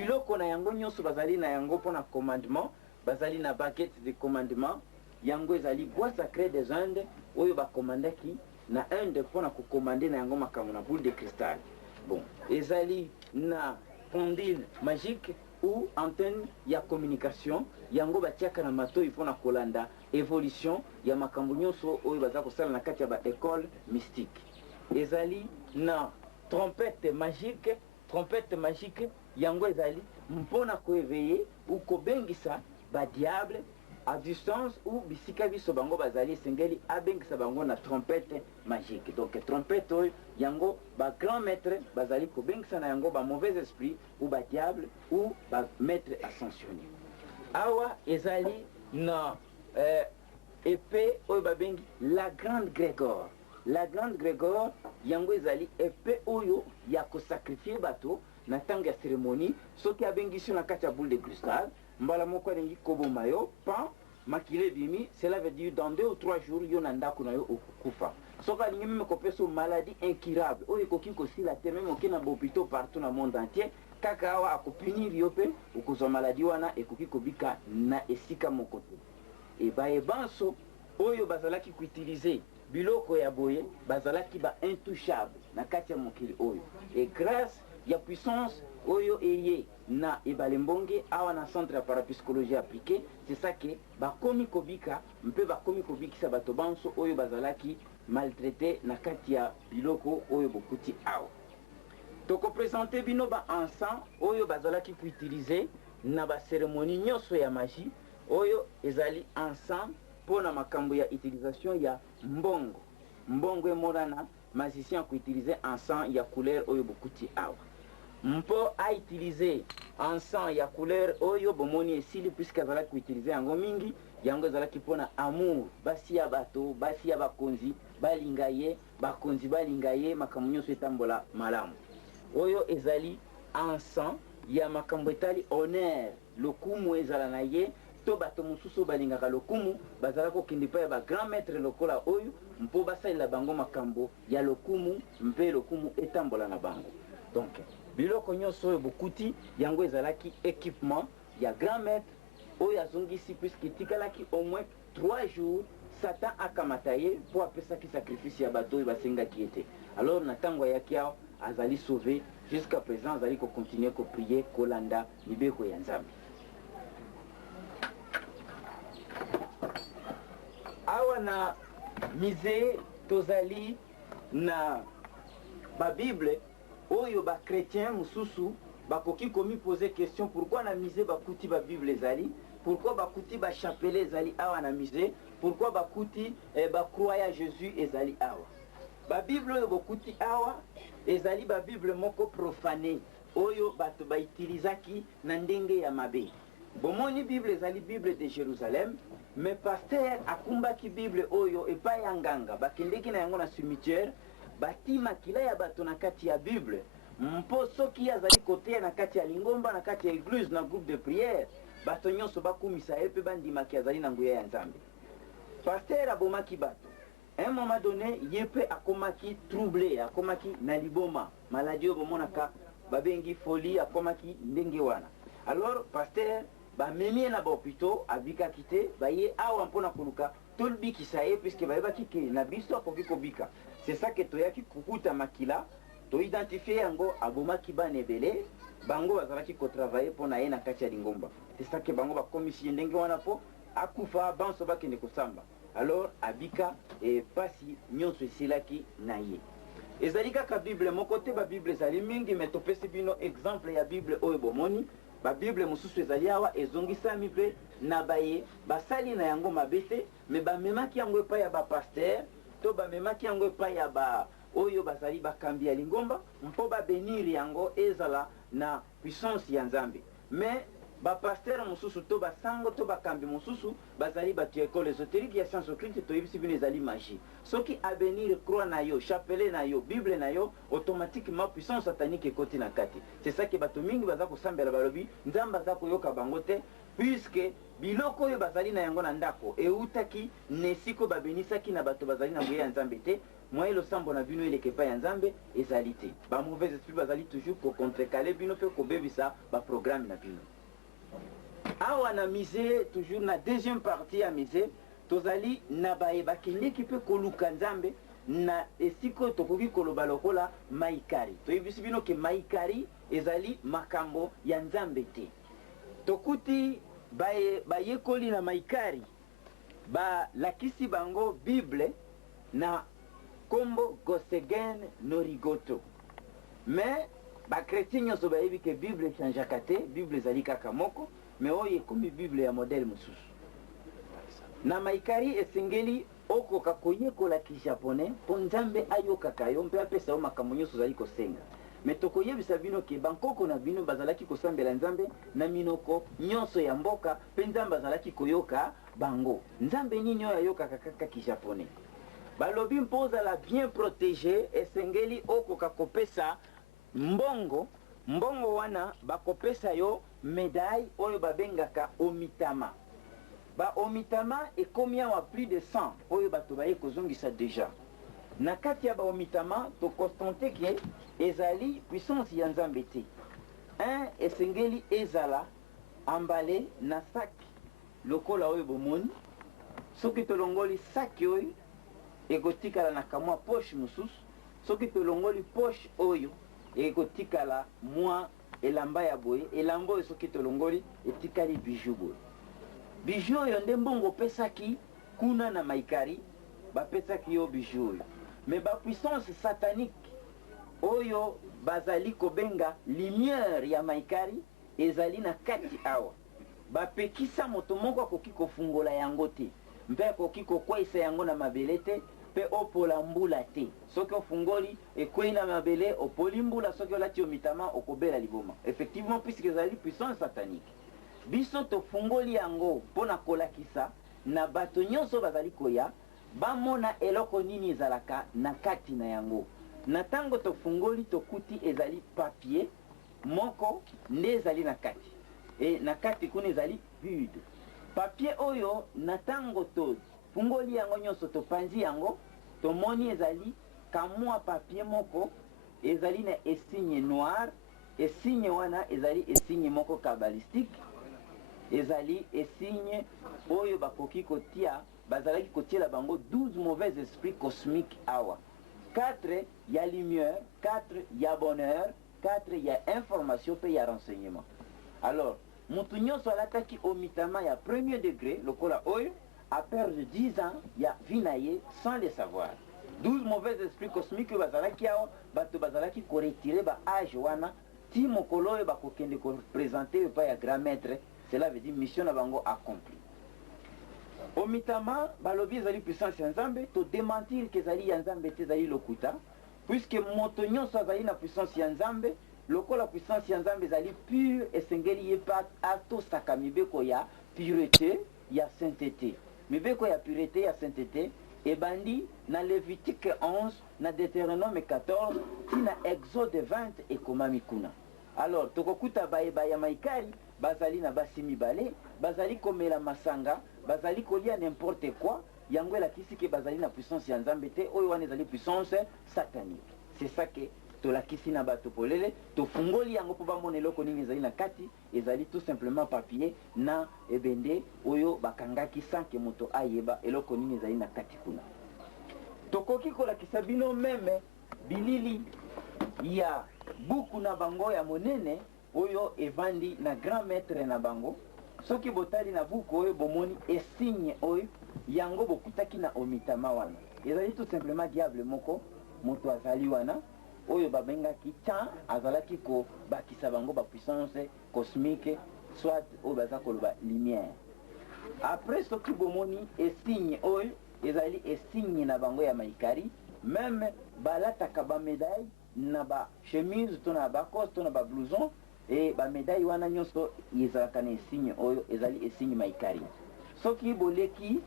biloko na yango nyonso bazali na yango pona commandement, bazali na baguette de commandement, yango ezali bois sacré des Indes oyo ba commandaki na Inde pona ko commander na yango makambo na boule de cristal. Bon, ezali na pendule magique ou antenne ya communication yango batiaka na mato ipona kolanda évolution ya makambo nyonso oyo baza kosala na kati ya ba école mystique. Ezali na trompette magique yango ezali mpona ko éveiller ou ko bengisa ba diable à distance ou bisika biso bango bazali sengeli abengisa bango na trompette magique. Donc trompette oyo yango ba grand maître bazali ko bengisa na yango ba mauvais esprit ou ba diable ou ba maître ascensionné. Awa ezali na épée oyo babengi la grande Grégor. La grande Grégor yango ezali épée oyo ya ko sacrifier bato na tango ya cérémonie soki abengisi na kati ya boule de cristal mbala moko alingi koboma yo pan makile bimi, cela veut dire dans 2 ou 3 jours yo na ndako na yo okufa. Soki alingi meme kopesa maladie incurable oyo ekoki kosila te meme oke na bopito partout na monde entier kaka awa akopinir yo mpe okozwa maladie wana ekoki kobika na esika moko te. Ebanso oyo bazalaki kuutiliser biloko ya boye bazalaki ba intouchable na kati ya mokili oyo. Et grâce ya puissance oyo eye na ebalembonge awa na centre ya parapsychologie appliquée, c'est ça que bakomi kobika mpe bakomi kobikisa bato banso oyo bazalaki maltraité na kati ya biloko oyo bokuti awa. Toko présenter bino ba encens oyo bazalaki kuutiliser na ba cérémonie nyonso ya magie oyo ezali encens pona makambo ya utilisation ya mbongo. Mbongo emorana magicien kuutiliser encens ya couleur oyo bokuti awa. Mpo a utiliser encens ya couleur oyo bomoni esili puisque azalaki kuutiliser yango mingi yango ezalaki pona amour basi ya bato basi ya bakonzi balinga ye bakonzi balinga ye makambo nyonso etambola malamu. Oyo ezali encens ya makambo etali honneur lokumu ezala na ye to bato mosusu balingaka lokumu bazala kokende pa ya ba grand maître lokola oyo mpo basalela bango makambo ya lokumu mpe lokumu etambola na bango. Donc biloko nyonso oyo bokuti yango ezalaki équipement ya grand maître oyo azongisi puisque tikalaki au moins 3 jours Satan akamata ye po apesaki sacrifice ya bato oyo basengaki ete. Alors na tango ayaki awa azali sauvé jusqu'à présent azali ko continuer ko prier kolanda mibeko ya Nzambe. Awa na misé tozali na ba Bible oyo ba chrétien mususu bakoki komi poser question pourquoi na misé bakuti ba Bible ezali, pourquoi bakuti ba chapelet ezali awa na misé, pourquoi bakuti ba croix ya Jésus ezali awa. Ba Bible oyo bokuti awa ezali ba Bible moko profané oyo bato ba utilizaki na ndenge ya mabe. Bomoni Bible ezali Bible de Jérusalem, mais pasteur akumbaki Bible oyo epa ya nganga bakendeki na yango na cimetière batima kila ya bato na kati ya Bible mpo soki azali kote na kati ya lingomba na kati ya église na groupe de prière bato nyonso bakumisa ye mpe bandimaki azali na nguya ya Nzambe. Pasteur abomaki bato. À un moment donné ye mpe akomaki troublé, akomaki na liboma maladie oyo bomonaka babengi folie, akomaki ndenge wana. Alors pasteur bamemi na bopito abikaki te baye awa mpona koluka tolbikisa ye puisque bayebaki ke na biso akoki kobika. C'est ça que toyaki kukuta makila to identifier yango abomaki bana ebele bango bazalaki kotravailler mpona ye na kati ya lingomba. C'est ça que bango bakomisi ndenge wana po akufa banso bakende kosamba. Alors abika e pasi nyonso esilaki na ye. Ezali kaka Bible moko te ba Bible ezali mingi mais topesi bino exemple ya Bible oyo bomoni. Ba Bible mususu ezali awa ezongisami mpe na baye basali na yango mabe te me bamemaki yango epai ya bapaster to bamemaki yango epai ya ba oyo bazali bakambi ya lingomba mpo babenir yango ezala na puissance ya Nzambe. Mais bapaster mususu to basango to bakambi mususu bazali bato ya école ésotérique ya science occulte toyebisi bino ezali magie. Soki abenir croix na yo chapelet na yo Bible na yo automatiquement puissance satanique ekoti na kati. C'est ça que bato mingi baza kosambela balobi Nzambe aza koyoka bango te puisque biloko oyo bazali na yango na ndako eutaki nesiko babenisaki na bato bazali na nguya ya Nzambe te moyen losambo na bino eleke pa ya nzambe ezali te. Ba mauvais esprit bazali toujours ko contrecaler bino pe ko bebisa ba programme na bino. Awa na mise toujours na deuxième partie ya mise tozali na bayeba kindeki pe koluka nzambe na esiko tokoki koloba lokola maikari. Toyebisi bino ke maikari ezali makambo ya nzambe te. Tokuti bayekoli na maikari balakisi bango Bible na kombo Gosegen Norigoto. Mais bakretien nyonso bayebi ke Bible changeaka te, Bible ezali kaka moko, mais oyo ekomi Bible ya modèle mosusu. Na maikari esengeli okoka koyekola ki-japonais mpo nzambe ayokaka yo mpe apesa yo makambo nyonso ozali kosenga. Me tokoyebisa bino ke bankoko na bino bazalaki kosambela nzambe na minoko nyonso ya mboka mpe nzambe azalaki koyoka bango. Nzambe nini oyo ayokaka kaka ki-japonais? Balobi mpo ozala bien protégé esengeli okoka kopesa mbongo wana bakopesa yo médaille oyo babengaka omitama. Ba omitama ekomi awa plus de 100 oyo bato baye kozongisa deja. Na kati ya ba omitama to constater ke ezali puissance ya nzambe te. Esengeli ezala ambale na sac lokola oyo bomoni. Soki tolongoli sac oyo ekotikala na kamwa poche mosusu. Soki tolongoli poche oyo ekotikala mwa elamba ya boye. Elamba oyo soki tolongoli etikali bijou boye. Bijou oyo nde mbongo pesaki kuna na maikari bapesaki yo bijou oyo. Mais ba puissance satanique oyo bazali kobenga lumière ya maikari ezali na kati awa. Bapekisa moto moko akoki kofungola yango te. Mpe akoki kokwesa yango na mabele te mpe opola mbula te. Soki ofungoli ekwei na mabele opoli mbula, soki olati omitama okobela liboma. Effectivement puisque ezali puissance satanique. Biso tofungoli yango mpona kolakisa na bato nyonso bazali koya bamona eloko nini ezalaka na kati na yango. Na tango tofungoli tokuti ezali papier moko nde ezali na kati. E na kati kuna ezali vide. Papier oyo na tango tofungoli yango nyonso topanzi yango tomoni ezali kamwa papier moko ezali na esigne noir. Esigne wana ezali esigne moko kabbalistique. Ezali esigne oyo bakoki kotia bazalaki kotiela bango 12 mauvais esprits cosmiques awa. 4 ya lumière, 4 ya bonheur, 4 ya information pe ya renseignement. Alors, mutu nyonso alataki omitama ya premier degré lokola oyo a perdu 10 ans ya vinaye sans le savoir. 12 mauvais esprits cosmiques bazalaki awa bato bazalaki koretire ba âge wana ti mokolo oyo bakokende ko présenter pa ya grand maître. Cela veut dire mission na bango accomplie. Omitama balobi ezali puissance ya nzambe to démentir ke ezali ya nzambe te ezali lokuta, puisque moto nyonso azali na puissance ya nzambe lokola puissance ya nzambe ezali pure esengeli ye pa atosaka mibeko ya pureté ya sainteté. Mibeko ya pureté ya sainteté ebandi na Lévitique 11 na Deutéronome 14 ti na Exode 20 ekomami kuna. Alors tokokuta bayeba ya maikari bazali na basi mibale, bazali komela masanga, bazali kolia n'importe quoi, yango elakisi ke bazali na puissance ya nzambe te, oyo wana ezali puissance satanique. C'est ça que tolakisi na bato polele, tofungoli yango po bamona eloko nini ezali na kati, ezali tout simplement papier na ebende oyo bakangaki sans ke moto ayeba eloko nini ezali na kati kuna. Tokoki kolakisa bino meme bilili ya buku na bango ya monene oyo evandi na grand maître na bango. Soki botali na buku oyo bomoni esigne oyo yango bokutaki na omitama wana. Ezali tout simplement diable moko moto azali wana oyo babengaki Chan azalaki ko bakisa bango ba puissance cosmique soit oyo baza koloba lumière. Après soki bomoni esigne oyo ezali esigne na bango ya maikari, même balataka ba médaille na ba chemise to na ba coste to na ba blouson et ba médaille wana nyonso ezalaka na esigne oyo ezali esigne maikari. Soki boleki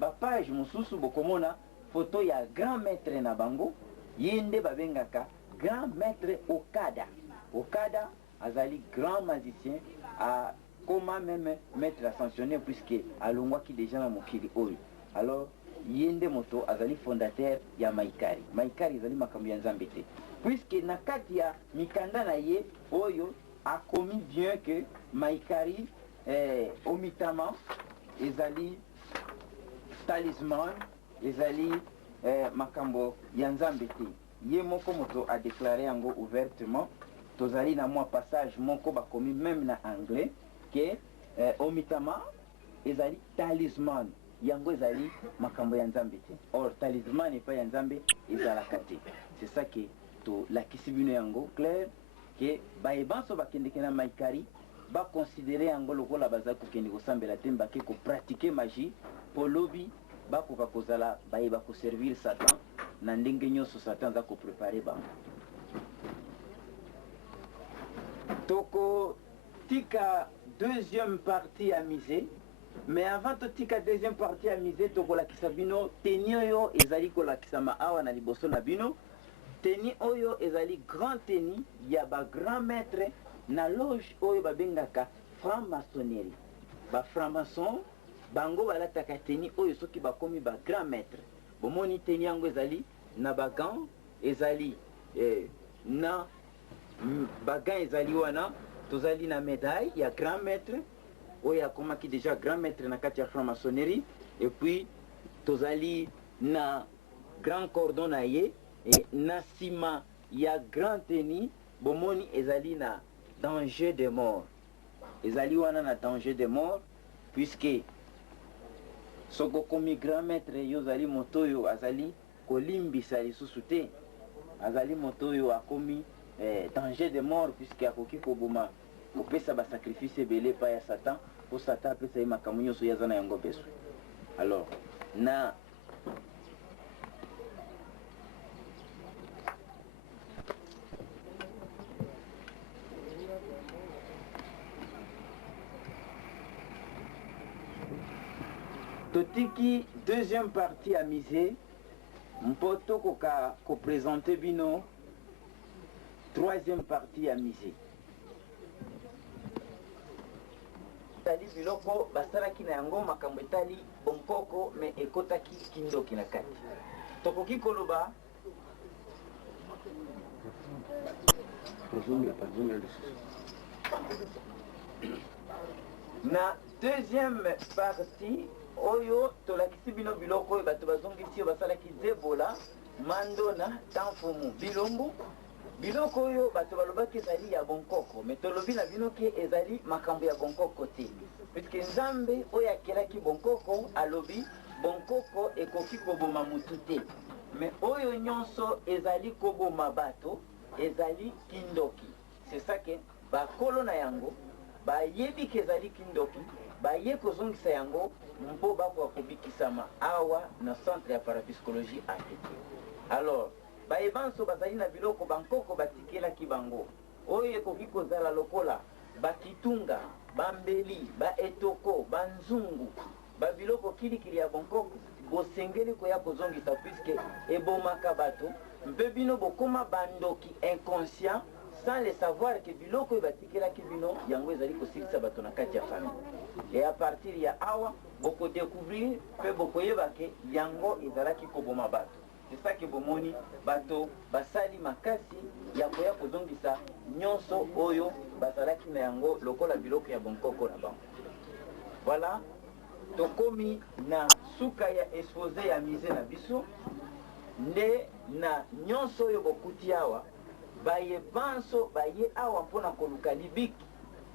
ba page mosusu bokomona photo ya grand maître na bango yende babengaka grand maître Okada. Okada azali grand magicien a comment même maître ascensionné puisque alongwaki déjà na mokili oyo. Alors yende moto azali fondateur ya Maikari. Maikari ezali makambo ya Nzambe te, puisque na kati ya mikanda na ye oyo akomi bien que Maikari omitama ezali talisman, ezali makambo ya Nzambe te. Ye moko moto a déclaré yango ouvertement. Tozali na mwa passage moko bakomi même na anglais que omitama ezali talisman, yango ezali makambo ya Nzambe te. Or talisman epa ya Nzambe ezalaka te. C'est ça que to lakisi bino yango clair que bayebanso bakendeke na Maikari ba considérer yango lokola baza kokende kosambela te, mbake ko pratiquer magie po lobi bakoka kozala bayeba koservir Satan na ndenge nyonso Satan za koprepare bango. Toko tika deuxième partie à miser, mais avant to tika deuxième partie à miser, toko lakisa bino teni oyo ezali kolakisama awa na liboso na bino. Teni oyo ezali grand teni ya ba grand maître na loge oyo babengaka franc-maçonnerie. Ba franc-maçon bango balataka teni oyo soki bakomi ba grand maître. Bomoni teni yango ezali na ba gants, ezali na ba gants ezali wana, tozali na médaille ya grand maître oyo akomaki déjà grand maître na kati ya franc-maçonnerie, et puis tozali na grand cordon na ye, et na sima ya grand teni bomoni ezali na danger de mort. Ezali wana na danger de mort, puisque soko komi grand maître yo zali motoyo azali kolimbisa lisusu te, azali motoyo akomi danger de mort, puisque akoki koboma kopesa ba sacrifice ebele pa ya Satan, po Satan apesa ye makambo nyonso yaza na yango beso. Alors na totiki deuxième partie à miser, mpoto koka ko présenter bino troisième partie à miser. Tali biloko basalaki na yango makambo etali bonkoko me ekotaki kindoki na kati. Tokoki koloba na deuxième partie oyo tolakisi bino biloko oyo bato bazongisi oyo basalaki Debola, Mandona, Tanfumu, Bilombo. Biloko oyo bato balobaki ezali ya bonkoko, me tolobi na bino ke ezali makambo ya bonkoko te, puisque Nzambe oyo akelaki bonkoko alobi bonkoko ekoki koboma mutu te, me oyo nyonso ezali koboma bato ezali kindoki. C'est ça que bakolo na yango bayebi ke ezali kindoki, baye kozongisa yango mpo bakoka kobikisama awa na centre ya parapsychologie Afrique. Alors bayebanso bazali na biloko bankoko batikelaki bango oyo ekoki kozala lokola bakitunga, bambeli, baetoko, banzungu, babiloko kilikili ya bonkoko, bosengeli koya kozongisa puisque ebomaka bato, mpe bino bokoma bandoki inconscient sans le savoir que biloko oyo batikelaki bino yango ezali kosilisa bato na kati ya famille. Et à partir ya awa boko découvrir pe boko yebake yango ezalaki koboma bato. C'est ça que bomoni bato basali makasi ya koya kozongisa nyonso oyo bazalaki na yango lokola biloko ya bonkoko na bango. Voilà, tokomi na suka ya exposé ya mise na biso nde na nyonso oyo bokuti awa baye banso baye awa mpona koluka libiki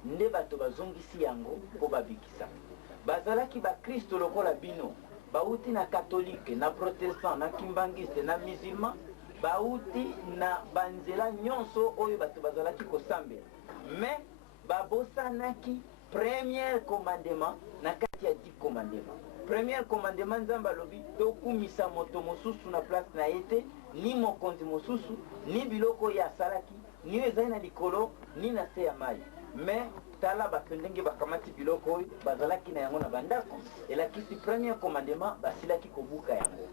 nde bato bazongisi yango po babikisa. Bazalaki ba Kristo lokola bino, bauti na katolike, na protestant, na kimbangiste, na musulman, bauti na banzela nyonso oyo bato bazalaki kosambela, mais babosanaki premier commandement na kati ya 10 commandement. Premier commandement Nzambe alobi tokumisa moto mosusu na place na yete, ni mokonzi mosusu, ni biloko ya salaki, ni ezali na likolo, ni na se ya mai. Mais tala bato ndenge bakamati biloko oyo bazalaki na yango na bandako, elakisi premier commandement basilaki kobuka yango.